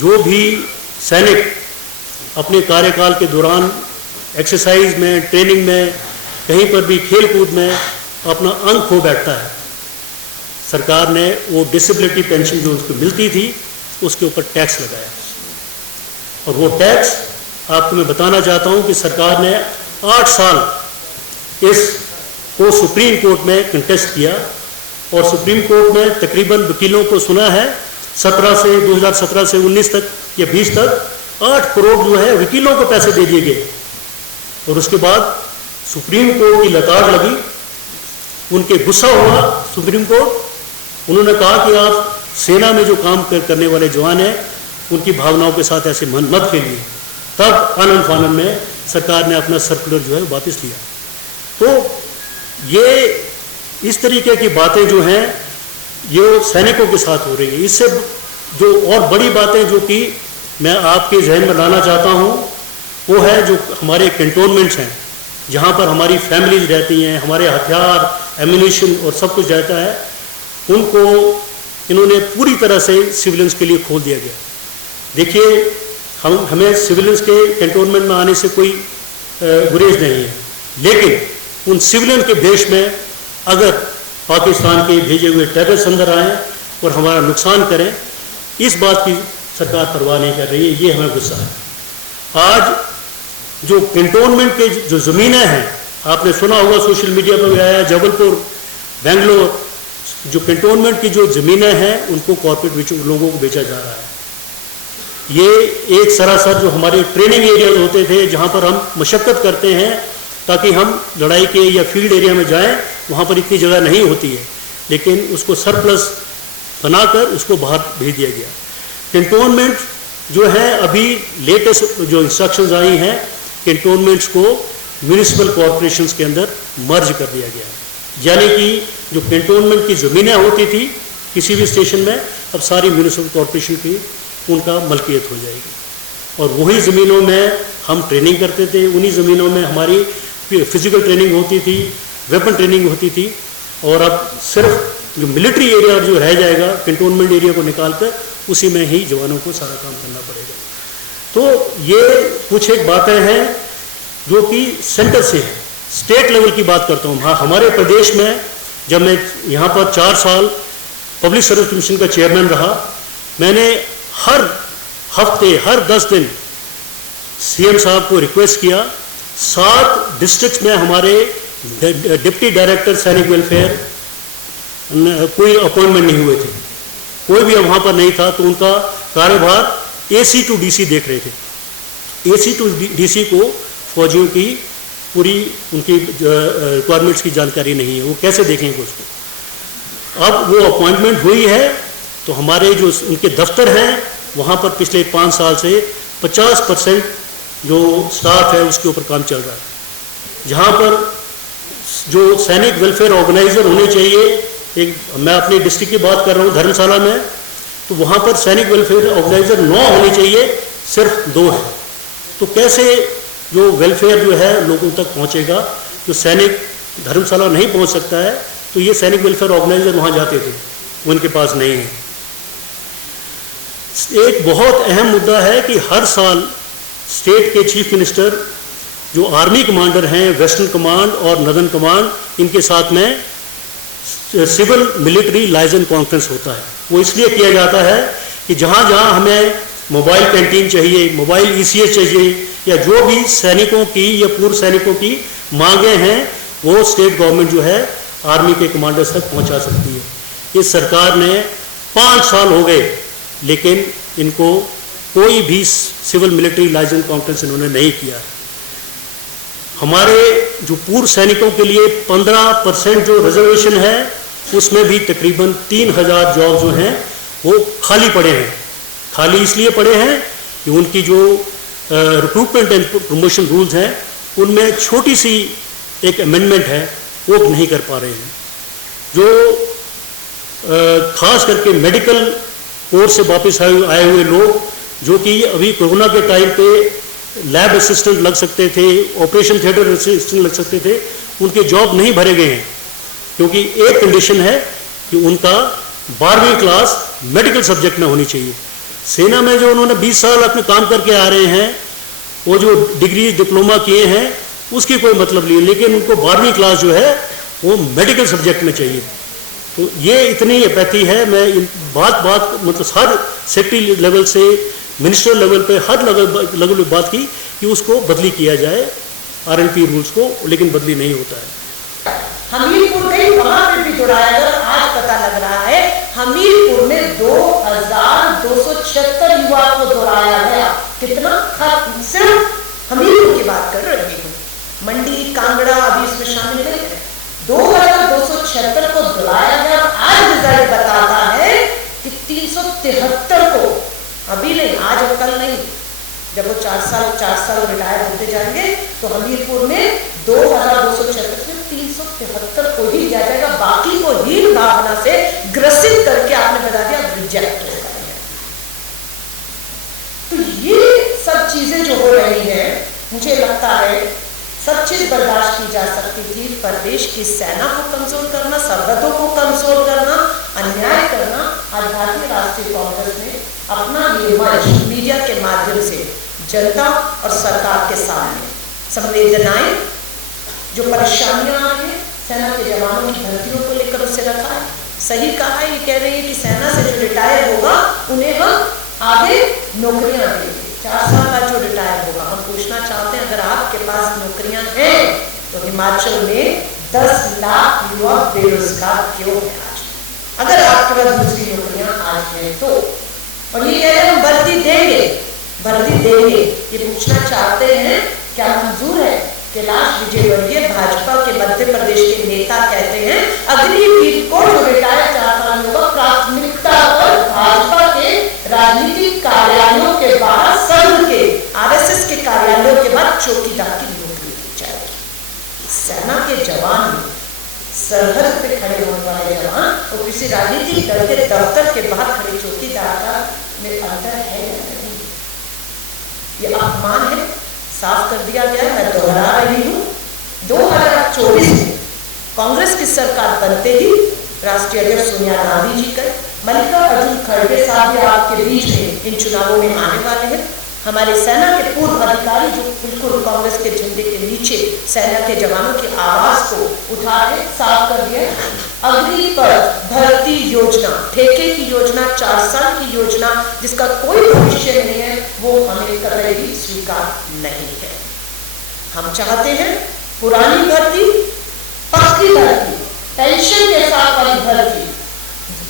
जो भी सैनिक अपने कार्यकाल के दौरान एक्सरसाइज में, ट्रेनिंग में, कहीं पर भी खेल कूद में अपना अंग खो बैठता है, सरकार ने वो डिसेबिलिटी पेंशन जो उसको मिलती थी उसके ऊपर टैक्स लगाया। और वो टैक्स आपको मैं बताना चाहता हूं कि सरकार ने 8 साल इसको सुप्रीम कोर्ट में कंटेस्ट किया और सुप्रीम कोर्ट में तकरीबन वकीलों को सुना है 2017 से 19 तक या 20 तक 8 करोड़ जो है वकीलों को पैसे दे दिए गए। और उसके बाद सुप्रीम कोर्ट की लताड़ लगी, उनके गुस्सा हुआ सुप्रीम कोर्ट। उन्होंने कहा कि आप सेना में जो काम करने वाले जवान हैं उनकी भावनाओं के साथ ऐसे मत खेलिए। तब आनन फानन में सरकार ने अपना सर्कुलर जो है वापस लिया। तो ये इस तरीके की बातें जो हैं ये सैनिकों के साथ हो रही है। इससे जो और बड़ी बातें जो कि मैं आपके जहन में लाना चाहता हूँ वो है जो हमारे कैंटोनमेंट्स हैं, जहाँ पर हमारी फैमिलीज रहती हैं, हमारे हथियार, एम्यूनिशन और सब कुछ रहता है, उनको इन्होंने पूरी तरह से सिविलियंस के लिए खोल दिया गया। देखिए, हमें सिविलियंस के कैंटोनमेंट में आने से कोई गुरेज नहीं है, लेकिन उन सिविलियन के देश में अगर पाकिस्तान के भेजे हुए टेररिस्ट अंदर आएँ और हमारा नुकसान करें, इस बात की सरकार परवाह नहीं कर रही है। ये हमें गुस्सा है। आज जो कैंटोनमेंट के जो ज़मीनें हैं, आपने सुना होगा, सोशल मीडिया पर भी आया, जबलपुर, बेंगलोर, जो कैंटोनमेंट की जो ज़मीनें हैं उनको कॉर्पोरेट लोगों को बेचा जा रहा है। ये एक सरासर जो हमारे ट्रेनिंग एरियाज होते थे, जहाँ पर हम मशक्क़त करते हैं ताकि हम लड़ाई के या फील्ड एरिया में जाएं, वहाँ पर इतनी जगह नहीं होती है, लेकिन उसको सरप्लस बनाकर उसको बाहर भेज दिया गया। कैंटोनमेंट जो है, अभी लेटेस्ट जो इंस्ट्रक्शंस आई हैं, कैंटोनमेंट्स को म्यूनिसिपल कॉरपोरेशंस के अंदर मर्ज कर दिया गया है। यानी कि जो कैंटोनमेंट की ज़मीनें होती थी किसी भी स्टेशन में, अब सारी म्यूनिसिपल कॉरपोरेशन की उनका मलकियत हो जाएगी। और वही ज़मीनों में हम ट्रेनिंग करते थे, उन्हीं ज़मीनों में हमारी फिजिकल ट्रेनिंग होती थी, वेपन ट्रेनिंग होती थी। और अब सिर्फ जो मिलिट्री एरिया जो रह जाएगा, कैंटोनमेंट एरिया को निकालकर उसी में ही जवानों को सारा काम करना पड़ेगा। तो ये कुछ एक बातें हैं जो कि सेंटर से है। स्टेट लेवल की बात करता हूँ। हाँ, हमारे प्रदेश में जब मैं यहाँ पर 4 साल पब्लिक सर्विस कमीशन का चेयरमैन रहा, मैंने हर हफ्ते, हर 10 दिन सीएम साहब को रिक्वेस्ट किया, 7 डिस्ट्रिक्ट्स में हमारे डिप्टी डायरेक्टर सैनिक वेलफेयर कोई अपॉइंटमेंट नहीं हुए थे, कोई भी वहाँ पर नहीं था। तो उनका कार्यभार AC to DC देख रहे थे। AC to DC को फौजियों की पूरी उनकी रिक्वायरमेंट्स की जानकारी नहीं है, वो कैसे देखेंगे उसको। अब वो अपॉइंटमेंट हुई है तो हमारे जो उनके दफ्तर हैं वहाँ पर पिछले 5 साल से 50% जो स्टाफ है उसके ऊपर काम चल रहा है। जहाँ पर जो सैनिक वेलफेयर ऑर्गेनाइजर होने चाहिए, एक मैं अपने डिस्ट्रिक्ट की बात कर रहा हूँ धर्मशाला में, तो वहाँ पर सैनिक वेलफेयर ऑर्गेनाइजर 9 होने चाहिए, सिर्फ 2 है। तो कैसे जो वेलफेयर जो है लोगों तक पहुँचेगा? जो सैनिक धर्मशाला नहीं पहुँच सकता है तो ये सैनिक वेलफेयर ऑर्गेनाइजर वहाँ जाते थे, उनके पास नहीं है। एक बहुत अहम मुद्दा है कि हर साल स्टेट के चीफ मिनिस्टर जो आर्मी कमांडर हैं, वेस्टर्न कमांड और नदर्न कमांड, इनके साथ में सिविल मिलिट्री लाइजन कॉन्फ्रेंस होता है। वो इसलिए किया जाता है कि जहाँ जहाँ हमें मोबाइल कैंटीन चाहिए, मोबाइल ECH चाहिए, या जो भी सैनिकों की या पूर्व सैनिकों की मांगे हैं वो स्टेट गवर्नमेंट जो है आर्मी के कमांडर्स तक पहुँचा सकती है। इस सरकार ने 5 साल हो गए, लेकिन इनको कोई भी सिविल मिलिट्री लाइजन कॉन्फ्रेंस इन्होंने नहीं किया। हमारे जो पूर्व सैनिकों के लिए 15% जो रिजर्वेशन है उसमें भी तकरीबन 3000 जॉब जो हैं वो खाली पड़े हैं। खाली इसलिए पड़े हैं कि उनकी जो रिक्रूटमेंट एंड प्रमोशन रूल्स हैं उनमें छोटी सी एक अमेंडमेंट है, वो नहीं कर पा रहे हैं। जो खास करके मेडिकल कोर्स से वापस आए हुए लोग, जो कि अभी कोरोना के टाइम पे लैब असिस्टेंट लग सकते थे, ऑपरेशन थिएटर असिस्टेंट लग सकते थे, उनके जॉब नहीं भरे गए हैं, क्योंकि एक कंडीशन है कि उनका 12वीं क्लास मेडिकल सब्जेक्ट में होनी चाहिए। सेना में जो उन्होंने 20 साल अपने काम करके आ रहे हैं, वो जो डिग्री डिप्लोमा किए हैं उसकी कोई मतलब नहीं है, लेकिन उनको 12वीं क्लास जो है वो मेडिकल सब्जेक्ट में चाहिए। तो ये इतनी एपैथी है। मैं बात मतलब हर सेक्रेटरी लेवल से मिनिस्टर लेवल पे हर लेवल पे बात की कि उसको बदली किया जाए RNP रूल्स को, लेकिन बदली नहीं होता है। हमीरपुर गई, वहां पे भी दोहराया गया। आज पता लग रहा है हमीरपुर में 2276 युवा को दोहराया गया। कितना? सिर्फ हमीरपुर की बात कर रही हूँ, मंडी कांगड़ा अभी इसमें शामिल है। 2276 को दोहराया गया। आज रिजल्ट बताता है कि 373 को, अभी नहीं, आज और कल नहीं, जब वो 4 साल रिटायर होते जाएंगे तो हमीरपुर में 2276 में 373 को ही दिया जाएगा। बाकी को हीन भावना से ग्रसित करके आपने बता दिया रिजेक्ट हो गए। तो ये सब चीजें जो हो रही हैं, मुझे लगता है सब चीज बर्दाश्त की जा सकती थी, पर देश की सेना को कमजोर करना, सरहदों को कमजोर करना, अन्याय करना। आज भारतीय राष्ट्रीय कांग्रेस ने अपना ये मंच मीडिया के माध्यम से जनता और सरकार के सामने संवेदनाएं, जो परेशानियां आ रही हैं सेना के जवानों की भर्तियों को लेकर उसे रखा है। सही कहा है, ये कह रही है कि सेना से जो रिटायर होगा उन्हें हम आगे नौकरियां देंगे। 4 साल का जो रिटायर होगा, हम पूछना चाहते हैं, अगर आपके पास नौकरियां हैं तो हिमाचल में 10 लाख युवा बेरोजगार क्यों है आज? अगर आपके पास दूसरी नौकरियां आज हैं तो, और ये कह रहे हैं हम भर्ती देंगे, ये पूछना चाहते हैं क्या मंजूर है? कैलाश विजयवर्गीय भाजपा के मध्य प्रदेश के नेता कहते हैं अग्निवीर को जो रिटायर 4 साल होगा प्राथमिकता पर भाजपा के राजनीतिक कार्यालयों के बाहर, संघ के RSS के कार्यालयों के बाद चौकीदार की नौकरी दी जाएगी। सेना के जवान, सरहद पे खड़े होने वाले जवान और किसी राजनीतिक दल के दफ्तर के बाहर खड़े चौकीदार का में अंतर है या नहीं? ये अपमान है, साफ कर दिया गया है। मैं दोहरा रही हूँ, 2024 में कांग्रेस की सरकार बनते ही राष्ट्रीय अध्यक्ष सोनिया गांधी जी का, मल्लिकार्जुन खड़गे साहब भी आपके बीच में इन चुनावों में आने वाले हैं। हमारे सेना के पूर्व अधिकारी जो बिल्कुल कांग्रेस के झंडे के नीचे सेना के जवानों की आवाज को उठा के साफ कर दिया। अग्निपथ भर्ती योजना, ठेके की योजना, 4 साल की योजना जिसका कोई भविष्य नहीं है, वो हमें कतई भी स्वीकार नहीं है। हम चाहते हैं पुरानी भर्ती, पक्की भर्ती, पेंशन के साथ वाली भर्ती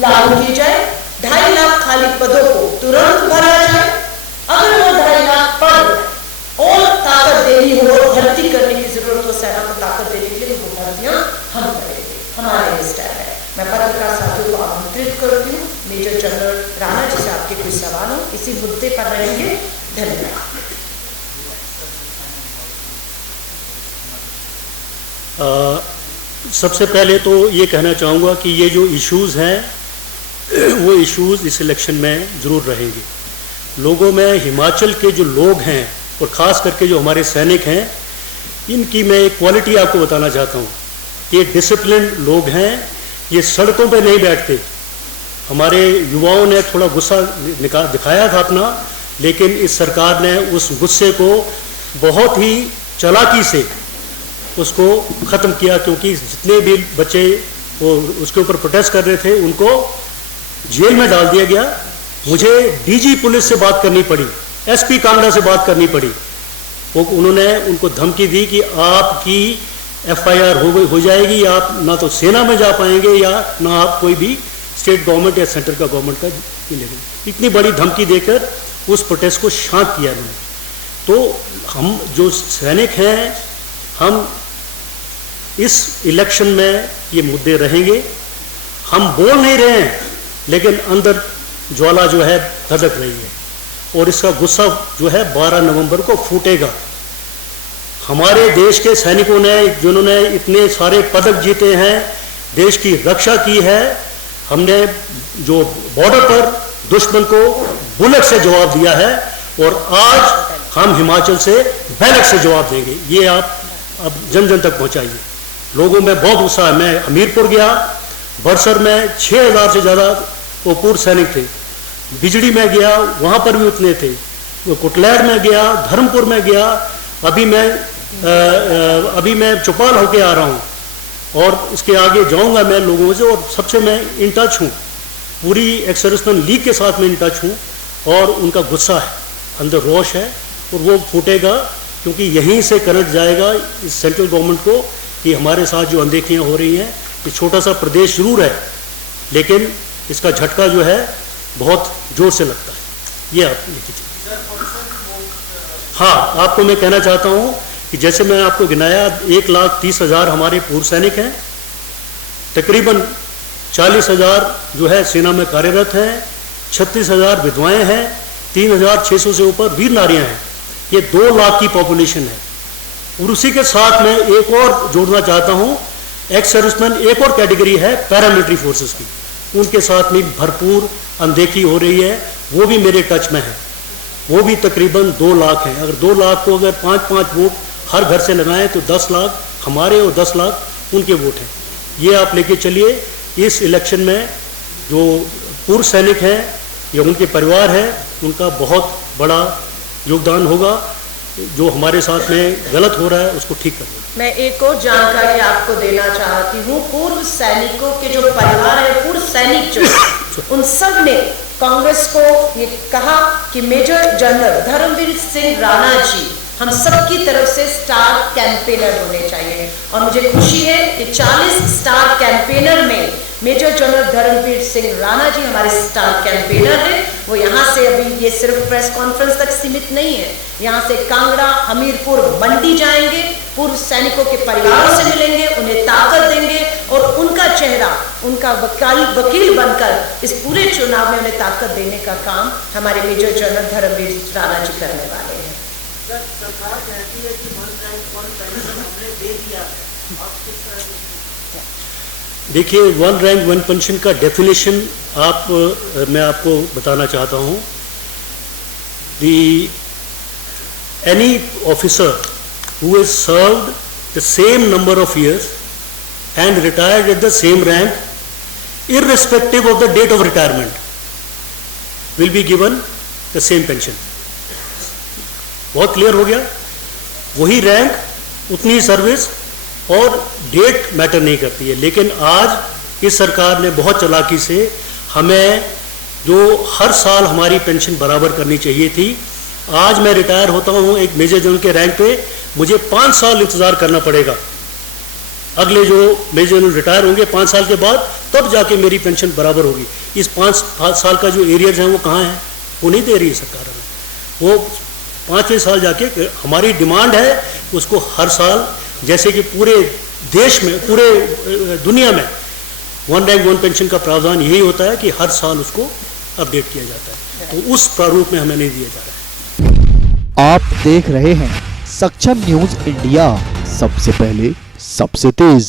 लागू की जाए। 2.5 लाख खाली पदों को तुरंत भरा जाए। अगर वो 2.5 लाख पद और ताकत देनी हो, भर्ती करने की जरूरत हो, सेना को ताकत देने के लिए वो भर्तियां हम करेंगे, हमारा ये स्टाइल है। मैं पत्रकार साथियों को आमंत्रित करती हूँ, मेजर जनरल राणा जी से आपके कोई सवाल हो इसी मुद्दे पर रहेंगे। धन्यवाद। सबसे पहले तो ये कहना चाहूँगा कि ये जो इश्यूज़ हैं वो इश्यूज़ इस इलेक्शन में ज़रूर रहेंगे। लोगों में हिमाचल के जो लोग हैं और ख़ास करके जो हमारे सैनिक हैं, इनकी मैं एक क्वालिटी आपको बताना चाहता हूँ। ये डिसिप्लिन लोग हैं, ये सड़कों पे नहीं बैठते। हमारे युवाओं ने थोड़ा गुस्सा दिखाया था अपना, लेकिन इस सरकार ने उस गुस्से को बहुत ही चालाकी से उसको ख़त्म किया, क्योंकि जितने भी बच्चे वो उसके ऊपर प्रोटेस्ट कर रहे थे उनको जेल में डाल दिया गया। मुझे DG पुलिस से बात करनी पड़ी, SP कांगड़ा से बात करनी पड़ी। वो उन्होंने उनको धमकी दी कि आपकी FIR हो जाएगी, आप ना तो सेना में जा पाएंगे या ना आप कोई भी स्टेट गवर्नमेंट या सेंटर का गवर्नमेंट का मिलेगा। इतनी बड़ी धमकी देकर उस प्रोटेस्ट को शांत किया उन्होंने। तो हम जो सैनिक हैं, हम इस इलेक्शन में ये मुद्दे रहेंगे। हम बोल नहीं रहे हैं, लेकिन अंदर ज्वाला जो है धधक रही है और इसका गुस्सा जो है 12 नवंबर को फूटेगा। हमारे देश के सैनिकों ने, जिन्होंने इतने सारे पदक जीते हैं, देश की रक्षा की है, हमने जो बॉर्डर पर दुश्मन को बुलेट से जवाब दिया है और आज हम हिमाचल से बैलट से जवाब देंगे। ये आप अब जन जन तक पहुंचाइए। लोगों में बहुत उत्साह है। मैं हमीरपुर गया, बरसर में 6000 से ज़्यादा वो पूर्व सैनिक थे। बिजड़ी में गया, वहाँ पर भी उतने थे, कुटलैड़ में गया, धर्मपुर में गया, अभी मैं चौपाल होके आ रहा हूँ और इसके आगे जाऊँगा मैं लोगों से, और सबसे मैं इन टच हूँ, पूरी एक्स सर्विसमैन लीग के साथ में इन टच हूँ, और उनका गुस्सा है, अंदर रोष है, और वो फूटेगा, क्योंकि यहीं से करंट जाएगा इस सेंट्रल गवर्नमेंट को कि हमारे साथ जो अनदेखियाँ हो रही हैं। ये छोटा सा प्रदेश जरूर है, लेकिन इसका झटका जो है बहुत जोर से लगता है। ये आप लेके चलिए। हाँ, आपको मैं कहना चाहता हूँ कि जैसे मैं आपको गिनाया 1,30,000 हमारे पूर्व सैनिक हैं, तकरीबन 40,000 जो है सेना में कार्यरत हैं, 36,000 विधवाएं हैं, 3,600 से ऊपर वीर नारियां हैं। ये 2 लाख की पॉपुलेशन है। और उसी के साथ में एक और जोड़ना चाहता हूँ, एक्स सर्विसमैन एक और कैटेगरी है पैरामिलिट्री फोर्सेस की, उनके साथ में भरपूर अनदेखी हो रही है, वो भी मेरे टच में है, वो भी तकरीबन 2 लाख हैं। अगर 2 लाख को अगर 5-5 वोट हर घर से लगाएं तो 10 लाख हमारे और 10 लाख उनके वोट हैं। ये आप लेके चलिए। इस इलेक्शन में जो पूर्व सैनिक हैं या उनके परिवार हैं, उनका बहुत बड़ा योगदान होगा। जो हमारे साथ में गलत हो रहा है उसको ठीक करना। मैं एक और जानकारी आपको देना चाहती हूँ। पूर्व सैनिकों के जो परिवार है, पूर्व सैनिक जो उन सब ने कांग्रेस को ये कहा कि मेजर जनरल धर्मवीर सिंह राणा जी हम सबकी तरफ से स्टार कैंपेनर होने चाहिए। और मुझे खुशी है कि 40 स्टार कैंपेनर में मेजर जनरल धर्मवीर सिंह राणा जी हमारे स्टार कैंपेनर हैं। वो यहाँ से, अभी ये सिर्फ प्रेस कॉन्फ्रेंस तक सीमित नहीं है, यहाँ से कांगड़ा, हमीरपुर, मंडी जाएंगे, पूर्व सैनिकों के परिवारों से मिलेंगे, उन्हें ताकत देंगे और उनका चेहरा, उनका वकील बनकर इस पूरे चुनाव में उन्हें ताकत देने का काम हमारे मेजर जनरल धर्मवीर राणा जी करने वाले हैं। सरकार कहती है कि 1 रैंक 1 पेंशन हमने दे दिया है, आप किस तरह से? देखिए, 1 रैंक 1 पेंशन का डेफिनेशन मैं आपको बताना चाहता हूँ। Any officer who has served the same number of years and retired at the same rank irrespective of the date of retirement will be given the same pension। बहुत clear हो गया। वही रैंक, उतनी सर्विस और date matter नहीं करती है। लेकिन आज इस सरकार ने बहुत चालाकी से हमें जो हर साल हमारी पेंशन बराबर करनी चाहिए थी, आज मैं रिटायर होता हूँ एक मेजर जनरल के रैंक पे, मुझे 5 साल इंतज़ार करना पड़ेगा। अगले जो मेजर जनरल रिटायर होंगे 5 साल के बाद, तब जाके मेरी पेंशन बराबर होगी। इस 5 साल का जो एरियर्स हैं वो कहाँ हैं? वो नहीं दे रही है सरकार हमें। वो 5वें साल जाके हमारी डिमांड है उसको हर साल, जैसे कि पूरे देश में, पूरे दुनिया में 1 रैंक 1 पेंशन का प्रावधान यही होता है कि हर साल उसको अपडेट किया जाता है। तो उस प्रारूप में हमें नहीं दिया जा रहा है। आप देख रहे हैं सक्षम न्यूज इंडिया, सबसे पहले सबसे तेज।